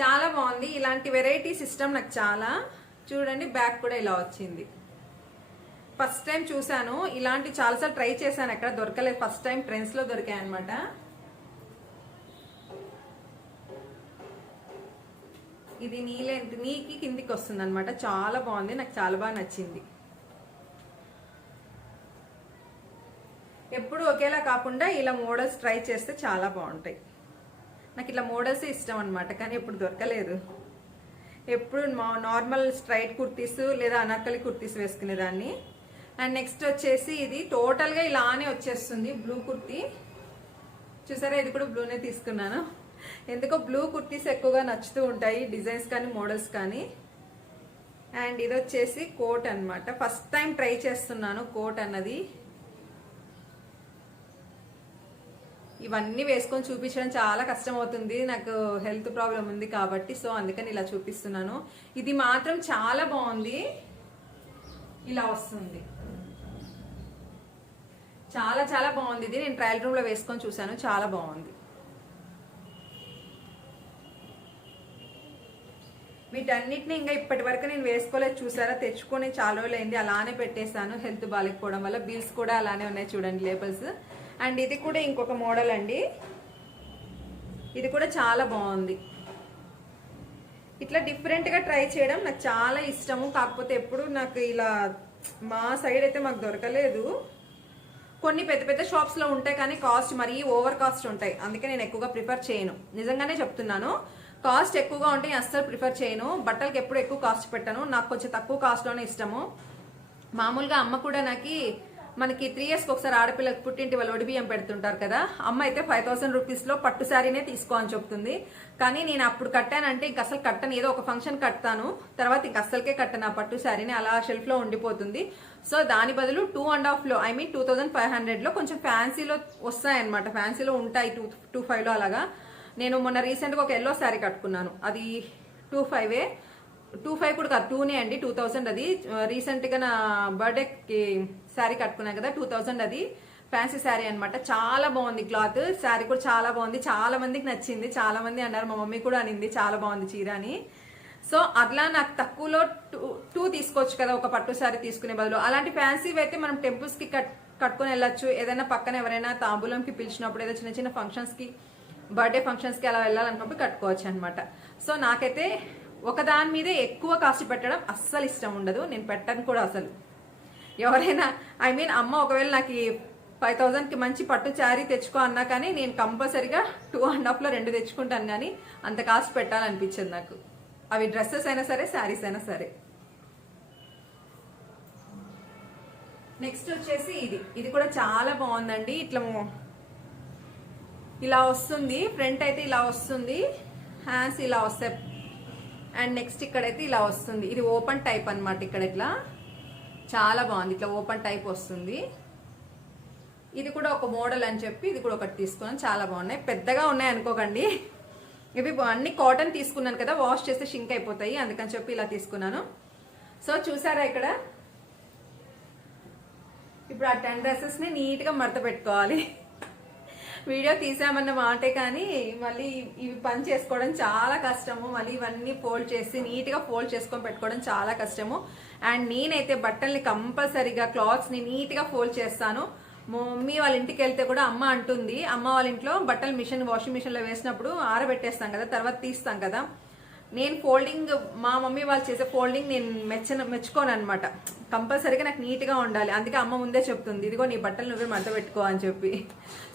చాలా బాగుంది. ఇలాంటి వెరైటీ సిస్టమ్ నాకు చాలా. చూడండి బ్యాక్ కూడా ఇలా వచ్చింది. ఫస్ట్ టైం చూసాను ఇలాంటి, చాలాసార్లు ట్రై చేశాను, ఎక్కడ దొరకలేదు. ఫస్ట్ టైం ట్రెండ్స్ లో దొరికాయి అనమాట. ఇది నీకి కిందికి వస్తుంది అనమాట. చాలా బాగుంది, నాకు చాలా బాగా నచ్చింది. ఎప్పుడు ఒకేలా కాకుండా ఇలా మోడల్స్ ట్రై చేస్తే చాలా బాగుంటాయి. నాకు ఇట్లా మోడల్స్ ఇష్టం అనమాట, కానీ ఎప్పుడు దొరకలేదు. ఎప్పుడు నార్మల్ స్ట్రైట్ కుర్తీస్ లేదా అనార్కలి కుర్తీస్ వేసుకునేదాన్ని. అండ్ నెక్స్ట్ వచ్చేసి ఇది టోటల్ గా ఇలానే వచ్చేస్తుంది, బ్లూ కుర్తీ. చూసారా ఇది కూడా బ్లూనే తీసుకున్నాను. ఎందుకో బ్లూ కుర్తీస్ ఎక్కువగా నచ్చుతూ ఉంటాయి, డిజైన్స్ కానీ మోడల్స్ కానీ. అండ్ ఇది వచ్చేసి కోట్ అన్నమాట. ఫస్ట్ టైం ట్రై చేస్తున్నాను కోట్ అన్నది. ఇవన్నీ వేసుకొని చూపించడం చాలా కష్టం అవుతుంది, నాకు హెల్త్ ప్రాబ్లం ఉంది కాబట్టి. సో అందుకని ఇలా చూపిస్తున్నాను. ఇది మాత్రం చాలా బాగుంది, ఇలా వస్తుంది. చాలా చాలా బాగుంది. ఇది నేను ట్రయల్ రూమ్ లో వేసుకొని చూసాను, చాలా బాగుంది. వీటన్నిటిని ఇంకా ఇప్పటి వరకు నేను వేసుకోలేదు. చూసారా తెచ్చుకొని చాలా రోజులైంది, అలానే పెట్టేశాను హెల్త్ బాగాలేకపోవడం వల్ల. బిల్స్ కూడా అలానే ఉన్నాయి చూడండి, లేబుల్స్. అండ్ ఇది కూడా ఇంకొక మోడల్ అండి. ఇది కూడా చాలా బాగుంది. ఇట్లా డిఫరెంట్ గా ట్రై చేయడం నాకు చాలా ఇష్టము. కాకపోతే ఎప్పుడు నాకు ఇలా మా సైడ్ అయితే మాకు దొరకలేదు. కొన్ని పెద్ద పెద్ద షాప్స్ లో ఉంటాయి, కానీ కాస్ట్ మరీ ఓవర్ కాస్ట్ ఉంటాయి. అందుకే నేను ఎక్కువగా ప్రిఫర్ చేయను, నిజంగానే చెప్తున్నాను. కాస్ట్ ఎక్కువగా ఉంటే అస్సలు ప్రిఫర్ చేయను. బట్టలకి ఎప్పుడు ఎక్కువ కాస్ట్ పెట్టను, నాకు కొంచెం తక్కువ కాస్ట్ లోనే ఇష్టము. మామూలుగా అమ్మ కూడా మనకి 3 years ఒకసారి ఆడపిల్లకి పుట్టింటి వాళ్ళు ఒడిబియ్యం పెడుతుంటారు కదా, అమ్మ అయితే 5000 రూపీస్ లో పట్టు శారీనే తీసుకో అని చెప్తుంది. కానీ నేను అప్పుడు కట్టానంటే ఇంక అసలు కట్టను, ఏదో ఒక ఫంక్షన్ కట్టాను, తర్వాత ఇంక అస్సలకే కట్టను ఆ పట్టు శారీని, అలా షెల్ఫ్ లో ఉండిపోతుంది. సో దాని బదులు 2.5 లో, ఐ మీన్ 2500 లో కొంచెం ఫ్యాన్సీలో వస్తాయన్నమాట. ఫ్యాన్సీలో ఉంటాయి 225 లో అలాగా. నేను మొన్న రీసెంట్ గా ఒక ఎల్లో శారీ కట్టుకున్నాను, అది 25 కూడా కాదు 2నే అండి, 2000 అది. రీసెంట్ గా నా బర్త్డేకి శారీ కట్టుకున్నాను కదా, 2000 అది. ఫ్యాన్సీ శారీ అనమాట. చాలా బాగుంది క్లాత్, శారీ కూడా చాలా బాగుంది. చాలా మందికి నచ్చింది, చాలా మంది అన్నారు, మా మమ్మీ కూడా అనింది చాలా బాగుంది చీర అని. సో అట్లా నాకు తక్కువలో 2 తీసుకోవచ్చు కదా ఒక పట్టు శారీ తీసుకునే బదులు. అలాంటి ఫ్యాన్సీ అయితే మనం టెంపుల్స్ కి కట్టుకుని వెళ్ళొచ్చు, ఏదైనా పక్కన ఎవరైనా తాంబూలంకి పిలిచినప్పుడు, ఏదో చిన్న చిన్న ఫంక్షన్స్ కి, బర్త్డే ఫంక్షన్స్ కి అలా వెళ్ళాలనుకున్నప్పుడు కట్టుకోవచ్చు అనమాట. సో నాకైతే ఒక దాని మీదే ఎక్కువ కాస్ట్ పెట్టడం అస్సలు ఇష్టం ఉండదు, నేను పెట్టను కూడా అసలు. ఎవరైనా ఐ మీన్ అమ్మ ఒకవేళ నాకు 5000 కి మంచి పట్టు శారీ తెచ్చుకో అన్నా కానీ నేను కంపల్సరీగా 2.5 లో 2 తెచ్చుకుంటాను, కానీ అంత కాస్ట్ పెట్టాలనిపించదు నాకు. అవి డ్రెస్సెస్ అయినా సరే, శారీస్ అయినా సరే. నెక్స్ట్ వచ్చేసి ఇది కూడా చాలా బాగుందండి. ఇలా వస్తుంది, ఫ్రంట్ అయితే ఇలా వస్తుంది, హ్యాండ్స్ ఇలా వస్తాయి. అండ్ నెక్స్ట్ ఇక్కడైతే ఇలా వస్తుంది. ఇది ఓపెన్ టైప్ అన్నమాట. ఇక్కడ ఇట్లా చాలా బాగుంది, ఇట్లా ఓపెన్ టైప్ వస్తుంది. ఇది కూడా ఒక మోడల్ అని చెప్పి ఇది కూడా ఒకటి తీసుకున్నాను, చాలా బాగున్నాయి. పెద్దగా ఉన్నాయి అనుకోకండి, ఇవి అన్ని కాటన్ తీసుకున్నాను కదా, వాష్ చేస్తే షింక్ అయిపోతాయి, అందుకని చెప్పి ఇలా తీసుకున్నాను. సో చూసారా ఇక్కడ ఇప్పుడు ఆ 10 డ్రెస్సెస్ ని నీట్ గా మడత పెట్టుకోవాలి. వీడియో తీసామన్న మాటే కానీ మళ్ళీ ఇవి పని చేసుకోవడం చాలా కష్టము. మళ్ళీ ఇవన్నీ ఫోల్డ్ చేసి నీట్ గా ఫోల్డ్ చేసుకొని పెట్టుకోవడం చాలా కష్టము. అండ్ నేనైతే బట్టల్ని కంపల్సరీగా క్లాత్స్ ని నీట్ గా ఫోల్డ్ చేస్తాను. మా మమ్మీ వాళ్ళ ఇంటికి వెళ్తే కూడా అమ్మ అంటుంది, అమ్మ వాళ్ళ ఇంట్లో బట్టలు వాషింగ్ మిషన్ లో వేసినప్పుడు ఆరబెట్టేస్తాం కదా, తర్వాత తీస్తాం కదా. నేను ఫోల్డింగ్, మా మమ్మీ వాళ్ళు చేసే ఫోల్డింగ్ నేను మెచ్చుకోను అనమాట. కంపల్సరీగా నాకు నీట్ గా ఉండాలి. అందుకే అమ్మ ముందే చెప్తుంది, ఇదిగో నీ బట్టలు నువ్వే మడత పెట్టుకో అని చెప్పి.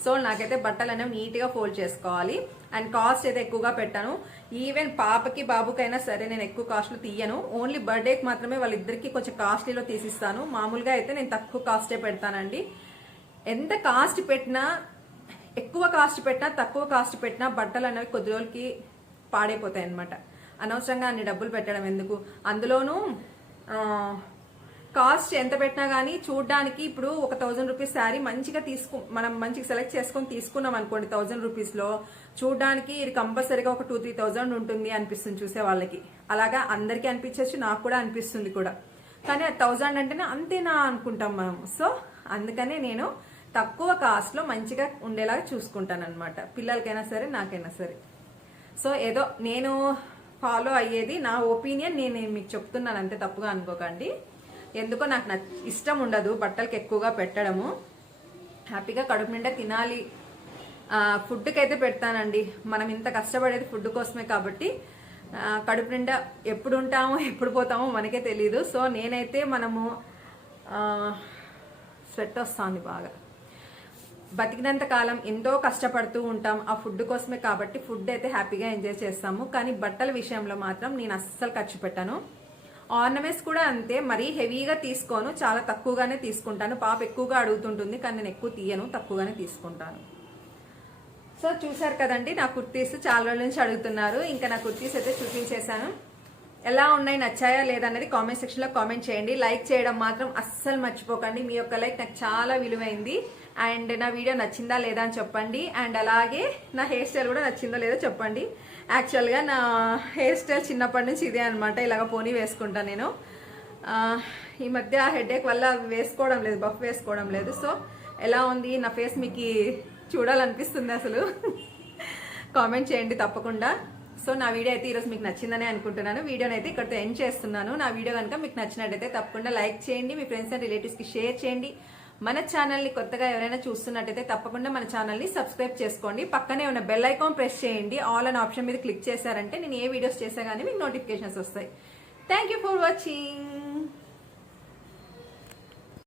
సో నాకైతే బట్టలు అనేవి నీట్ గా ఫోల్డ్ చేసుకోవాలి. అండ్ కాస్ట్ అయితే ఎక్కువగా పెట్టాను. ఈవెన్ పాపకి బాబుకైనా సరే నేను ఎక్కువ కాస్ట్లు తీయను. ఓన్లీ బర్త్డేకి మాత్రమే వాళ్ళిద్దరికి కొంచెం కాస్ట్లీలో తీసిస్తాను. మామూలుగా అయితే నేను తక్కువ కాస్టే పెడతానండి. ఎంత కాస్ట్ పెట్టినా, ఎక్కువ కాస్ట్ పెట్టినా తక్కువ కాస్ట్ పెట్టినా బట్టలు అనేవి కొద్ది రోజులకి పాడైపోతాయి అనమాట. అనవసరంగా అన్ని డబ్బులు పెట్టడం ఎందుకు. అందులోనూ కాస్ట్ ఎంత పెట్టినా కానీ చూడడానికి ఇప్పుడు ఒక 1000 రూపీస్ శారీ మంచిగా మనం మంచిగా సెలెక్ట్ చేసుకొని తీసుకున్నాం అనుకోండి 1000 రూపీస్ లో, చూడడానికి ఇది కంపల్సరీగా ఒక 2-3,000 ఉంటుంది అనిపిస్తుంది చూసే వాళ్ళకి. అలాగా అందరికీ అనిపించవచ్చు, నాకు కూడా అనిపిస్తుంది కూడా. కానీ 1000 అంటేనే అంతేనా అనుకుంటాం మనం. సో అందుకనే నేను తక్కువ కాస్ట్ లో మంచిగా ఉండేలాగా చూసుకుంటాను అనమాట, పిల్లలకైనా సరే నాకైనా సరే. సో ఏదో నేను ఫాలో అయ్యేది, నా ఒపీనియన్ నేను మీకు చెప్తున్నాను, అంతే, తప్పుగా అనుకోకండి. ఎందుకో నాకు ఇష్టం ఉండదు బట్టలకి ఎక్కువగా పెట్టడము. హ్యాపీగా కడుపు నిండా తినాలి. ఫుడ్కి అయితే పెడతానండి. మనం ఇంత కష్టపడేది ఫుడ్ కోసమే కాబట్టి కడుపు నిండా ఎప్పుడు ఉంటామో ఎప్పుడు పోతామో మనకే తెలీదు. సో నేనైతే మనము స్వెట్ వస్తుంది బాగా, బతికినంత కాలం ఎంతో కష్టపడుతూ ఉంటాం ఆ ఫుడ్ కోసమే కాబట్టి ఫుడ్ అయితే హ్యాపీగా ఎంజాయ్ చేస్తాము. కానీ బట్టల విషయంలో మాత్రం నేను అస్సలు ఖర్చు పెట్టాను. ఆర్నమెంట్స్ కూడా అంతే, మరీ హెవీగా తీసుకోను, చాలా తక్కువగానే తీసుకుంటాను. పాప ఎక్కువగా అడుగుతుంటుంది కానీ నేను ఎక్కువ తీయను, తక్కువగానే తీసుకుంటాను. సో చూసారు కదండి నా కుర్తీస్, చాలా రోజుల నుంచి అడుగుతున్నారు. ఇంకా నా కుర్తీస్ అయితే చూపించేశాను. ఎలా ఉన్నాయి, నచ్చాయా లేదన్నది కామెంట్ సెక్షన్ లో కామెంట్ చేయండి. లైక్ చేయడం మాత్రం అస్సలు మర్చిపోకండి. మీ యొక్క లైక్ నాకు చాలా విలువైంది. అండ్ నా వీడియో నచ్చిందా లేదా అని చెప్పండి. అండ్ అలాగే నా హెయిర్ స్టైల్ కూడా నచ్చిందో లేదో చెప్పండి. యాక్చువల్గా నా హెయిర్ స్టైల్ చిన్నప్పటి నుంచి ఇదే అనమాట, ఇలాగ పోనీ వేసుకుంటాను నేను. ఈ మధ్య హెడేక్ వల్ల వేసుకోవడం లేదు, బఫ్ వేసుకోవడం లేదు. సో ఎలా ఉంది నా ఫేస్, మీకు చూడాలనిపిస్తుంది అసలు కామెంట్ చేయండి తప్పకుండా. సో నా వీడియో అయితే ఈరోజు మీకు నచ్చిందని అనుకుంటున్నాను. వీడియోని అయితే ఇక్కడితో ఎండ్ చేస్తున్నాను. నా వీడియో కనుక మీకు నచ్చినట్టయితే తప్పకుండా లైక్ చేయండి, మీ ఫ్రెండ్స్ అండ్ రిలేటివ్స్కి షేర్ చేయండి. మన ఛానల్ని కొత్తగా ఎవరైనా చూస్తున్నట్టయితే తప్పకుండా మన ఛానల్ని సబ్స్క్రైబ్ చేసుకోండి. పక్కనే ఉన్న బెల్ ఐకాన్ ప్రెస్ చేయండి. ఆల్ అనే ఆప్షన్ మీద క్లిక్ చేశారంటే నేను ఏ వీడియోస్ చేసా కానీ మీకు నోటిఫికేషన్స్ వస్తాయి. Thank you for watching.